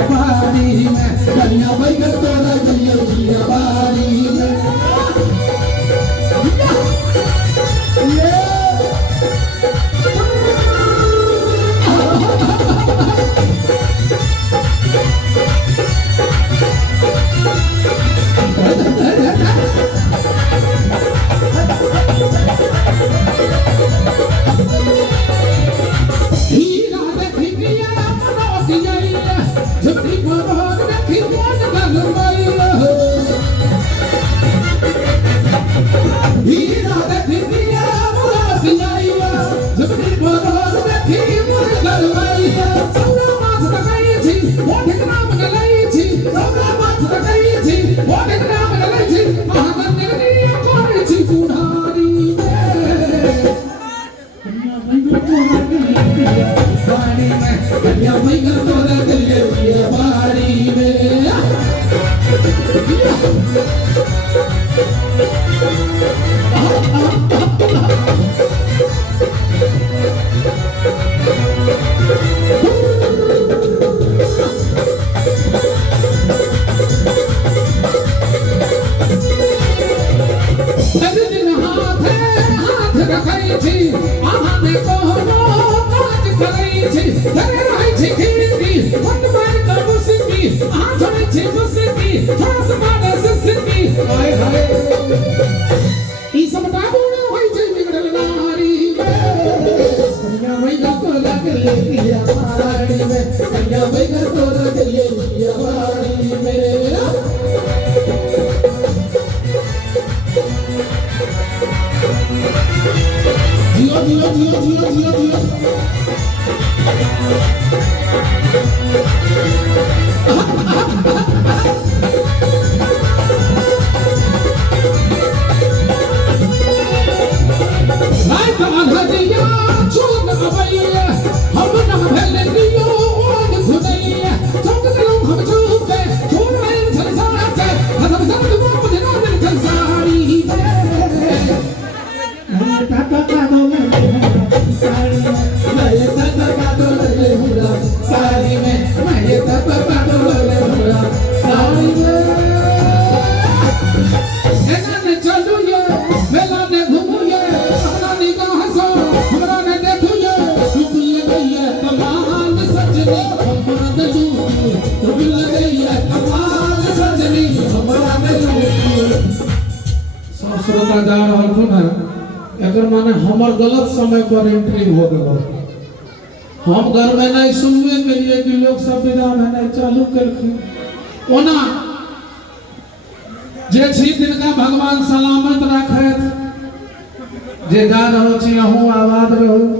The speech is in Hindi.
गलिया बारी में कन्या बैगन तोरा गलिया बारी में माने हमर गलत समय पर एंट्री हो गलो हम घर में नहीं सुनबे करिए कि लोग संविधान है चालू करखिन ओना जे छी तिनका भगवान सलामत राखत जे जा रहल छी अहूँ आबाद रहू।